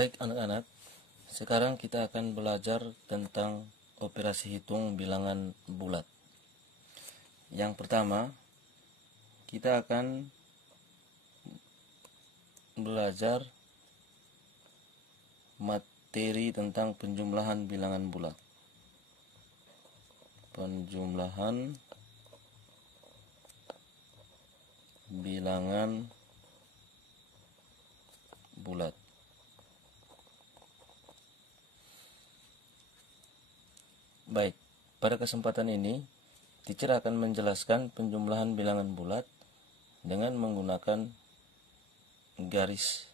Baik anak-anak, sekarang kita akan belajar tentang operasi hitung bilangan bulat. Yang pertama, kita akan belajar materi tentang penjumlahan bilangan bulat. Penjumlahan bilangan bulat. Baik, pada kesempatan ini teacher akan menjelaskan penjumlahan bilangan bulat dengan menggunakan garis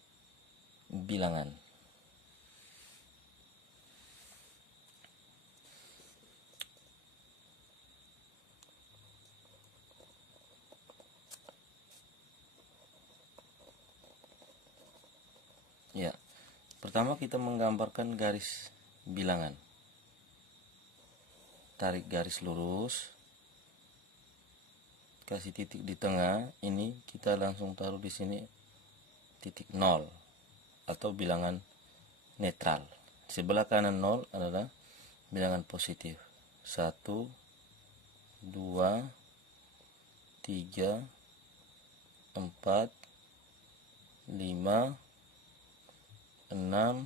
bilangan. Ya, pertama kita menggambarkan garis bilangan. Tarik garis lurus, kasih titik di tengah. Ini kita langsung taruh di sini titik 0 atau bilangan netral. Sebelah kanan 0 adalah bilangan positif. 1, 2, 3, 4, 5, 6,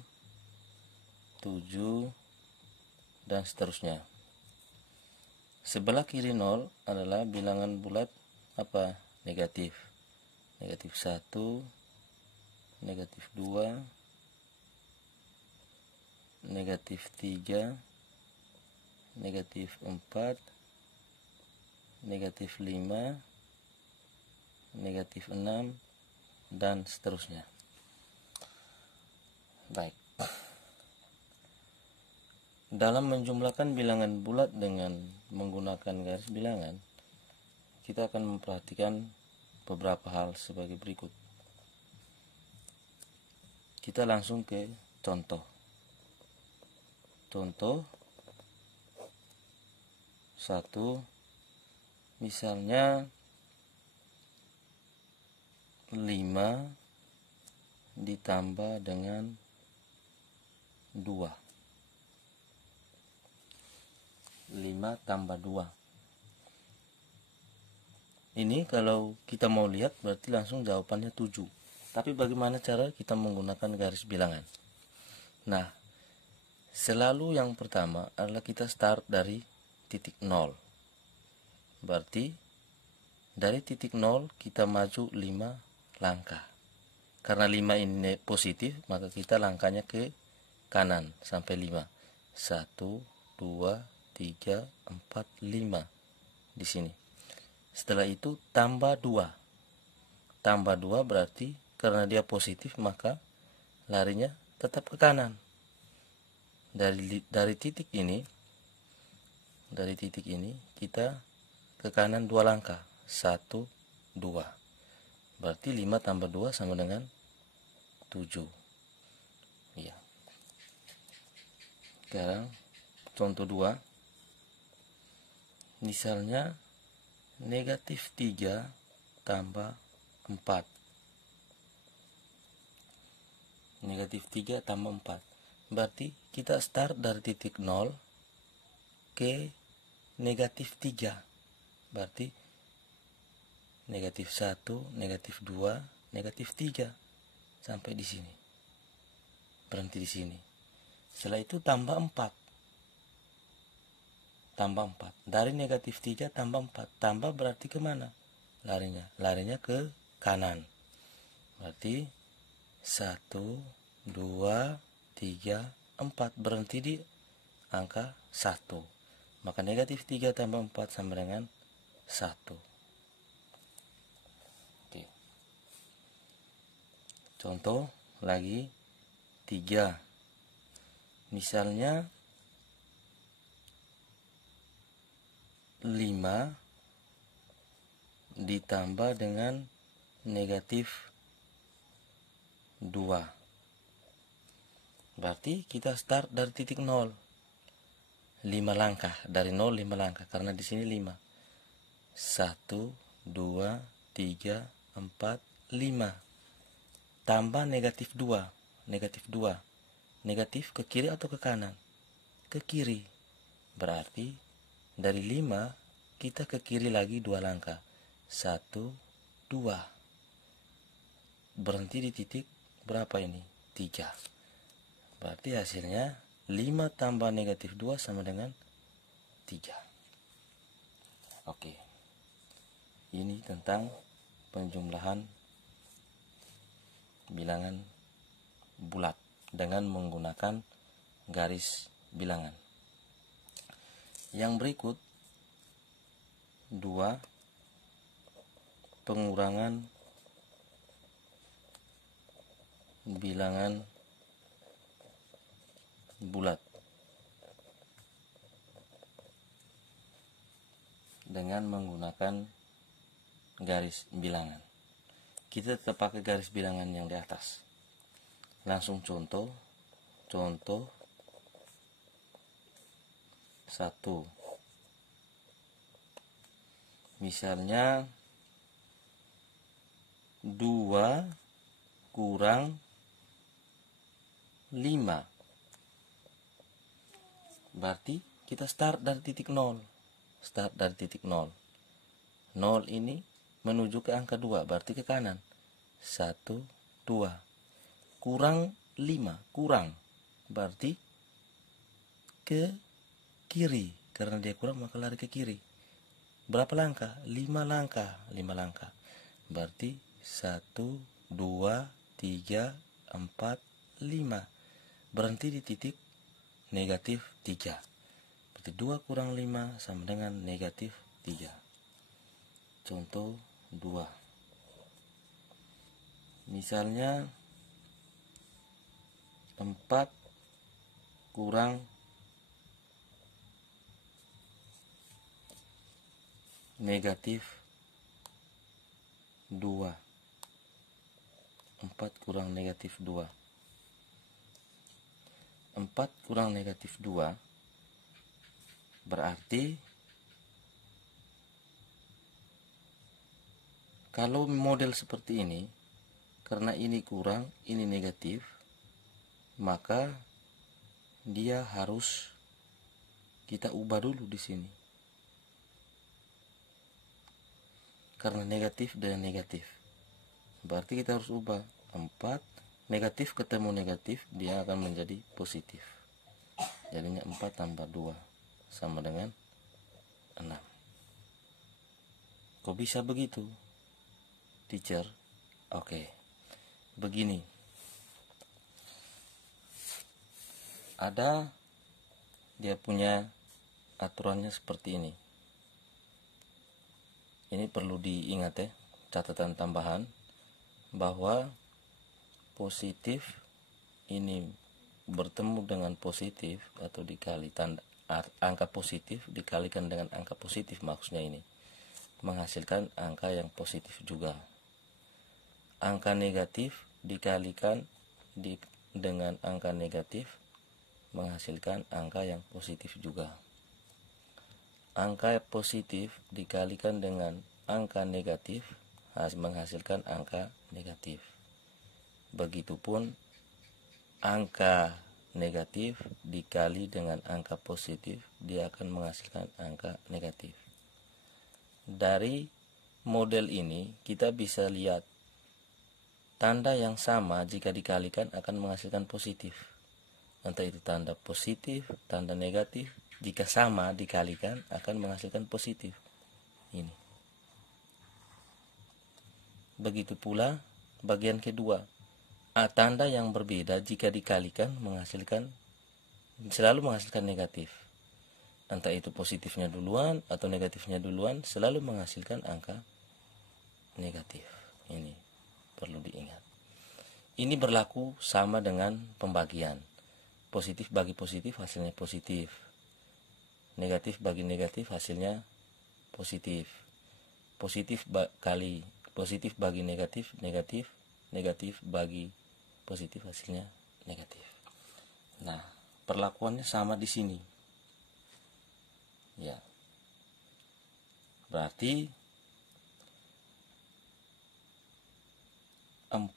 7, dan seterusnya. Sebelah kiri 0 adalah bilangan bulat apa? Negatif. Negatif 1, negatif 2, negatif 3, negatif 4, negatif 5, negatif 6, dan seterusnya. Baik. Dalam menjumlahkan bilangan bulat dengan menggunakan garis bilangan, kita akan memperhatikan beberapa hal sebagai berikut. Kita langsung ke contoh. Contoh 1, misalnya 5 ditambah dengan 2. 5 tambah 2. Ini kalau kita mau lihat berarti langsung jawabannya 7. Tapi bagaimana cara kita menggunakan garis bilangan? Nah, selalu yang pertama adalah kita start dari titik 0. Berarti dari titik 0 kita maju 5 langkah. Karena 5 ini positif, maka kita langkahnya ke kanan sampai 5. 1, 2, 3, 4, 5 di sini. Setelah itu tambah 2. Tambah 2 berarti karena dia positif maka larinya tetap ke kanan. Dari titik ini kita ke kanan 2 langkah. 1, 2. Berarti 5 tambah 2 sama dengan 7. Iya. Sekarang contoh 2. Misalnya negatif 3 tambah 4. Negatif 3 tambah 4. Berarti kita start dari titik 0 ke negatif 3. Berarti negatif 1, negatif 2, negatif 3. Sampai di sini. Berhenti di sini. Setelah itu tambah 4. Tambah 4. Dari negatif 3 tambah 4. Tambah berarti kemana? Larinya. Larinya ke kanan. Berarti 1, 2, 3, 4. Berhenti di angka 1. Maka negatif 3 tambah 4 sama dengan 1. Oke. Contoh lagi 3. Misalnya 5 ditambah dengan negatif 2. Berarti kita start dari titik 0. 5 langkah. Dari 0 5 langkah. Karena di sini 5. 1, 2, 3, 4, 5. Tambah negatif 2. Negatif 2. negatif ke kiri atau ke kanan? Ke kiri. Berarti dari 5 kita ke kiri lagi 2 langkah. 1, 2. Berhenti di titik berapa ini? 3. Berarti hasilnya 5 tambah negatif 2 sama dengan 3. Oke. Ini tentang penjumlahan bilangan bulat dengan menggunakan garis bilangan. Yang berikut 2 pengurangan bilangan bulat dengan menggunakan garis bilangan. Kita tetap pakai garis bilangan yang di atas. Langsung contoh 1. Misalnya 2 kurang 5. Berarti kita start dari titik 0. Start dari titik 0. 0 ini menuju ke angka 2, berarti ke kanan. 1, 2. Kurang 5, kurang. Berarti ke kiri. Karena dia kurang maka lari ke kiri. Berapa langkah? 5 langkah. 5 langkah. Berarti 1, 2, 3, 4, 5. Berhenti di titik negatif 3. Berarti 2 kurang 5 sama dengan negatif 3. Contoh 2. Misalnya 4 kurang negatif 2. 4 kurang negatif 2. 4 kurang negatif 2 berarti kalau model seperti ini, karena ini kurang, ini negatif, maka dia harus kita ubah dulu di sini. Karena negatif dan negatif. Berarti kita harus ubah 4, negatif ketemu negatif, dia akan menjadi positif. Jadinya 4 tambah 2 sama dengan 6. Kok bisa begitu, teacher? Oke. Begini. Ada dia punya aturannya seperti ini. Ini perlu diingat ya, catatan tambahan bahwa positif ini bertemu dengan positif atau dikali tanda angka positif dikalikan dengan angka positif, maksudnya ini menghasilkan angka yang positif juga. Angka negatif dikalikan dengan angka negatif menghasilkan angka yang positif juga. Angka positif dikalikan dengan angka negatif menghasilkan angka negatif. Begitupun angka negatif dikali dengan angka positif, dia akan menghasilkan angka negatif. Dari model ini kita bisa lihat tanda yang sama jika dikalikan akan menghasilkan positif. Entah itu tanda positif, tanda negatif, jika sama dikalikan akan menghasilkan positif. Ini. Begitu pula bagian kedua. Tanda yang berbeda jika dikalikan selalu menghasilkan negatif. Entah itu positifnya duluan atau negatifnya duluan, selalu menghasilkan angka negatif. Ini perlu diingat. Ini berlaku sama dengan pembagian. Positif bagi positif hasilnya positif. Negatif bagi negatif hasilnya positif. Positif bagi negatif, negatif bagi positif hasilnya negatif. Nah, perlakuannya sama di sini. Ya. Berarti 4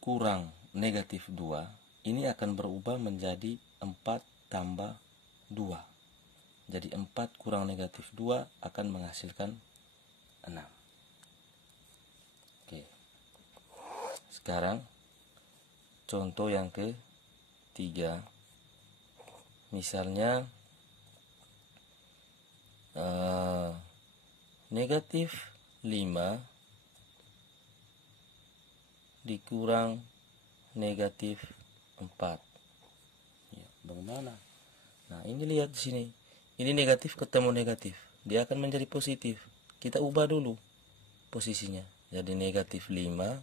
kurang negatif 2 ini akan berubah menjadi 4 tambah 2. Jadi 4 kurang negatif 2 akan menghasilkan 6. Oke. Sekarang contoh yang ketiga. Misalnya negatif 5 dikurang negatif 4. Ya, bagaimana? Nah, ini lihat di sini. Ini negatif ketemu negatif. Dia akan menjadi positif. Kita ubah dulu posisinya. Jadi negatif 5,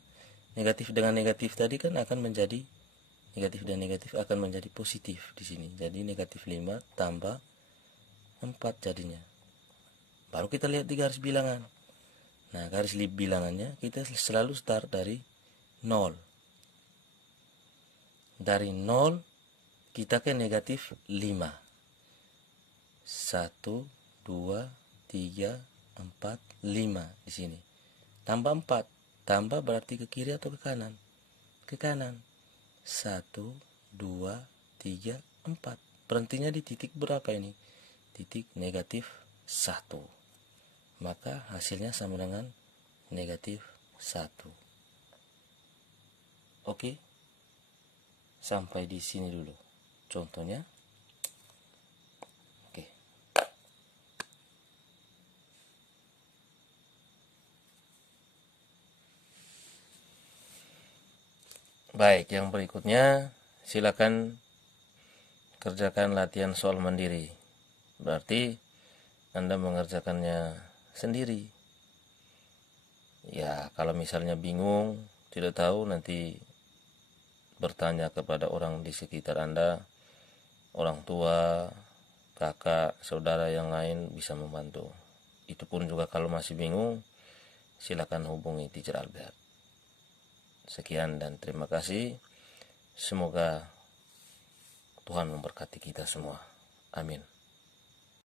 negatif dengan negatif tadi kan akan menjadi negatif dan negatif akan menjadi positif di sini. Jadi negatif 5 tambah 4 jadinya. Baru kita lihat di garis bilangan. Nah, garis bilangannya kita selalu start dari 0. Dari 0 kita ke negatif 5. 1, 2, 3, 4, 5 di sini. Tambah 4. Tambah berarti ke kiri atau ke kanan? Ke kanan. 1, 2, 3, 4. Berhentinya di titik berapa ini? Titik negatif 1. Maka hasilnya sama dengan negatif 1. Oke. Sampai di sini dulu contohnya. Oke. Baik, yang berikutnya silakan kerjakan latihan soal mandiri. Berarti Anda mengerjakannya sendiri. Ya, kalau misalnya bingung, tidak tahu, nanti bertanya kepada orang di sekitar Anda, orang tua, kakak, saudara yang lain bisa membantu. Itu pun juga kalau masih bingung, silakan hubungi Teacher Albert. Sekian dan terima kasih. Semoga Tuhan memberkati kita semua. Amin.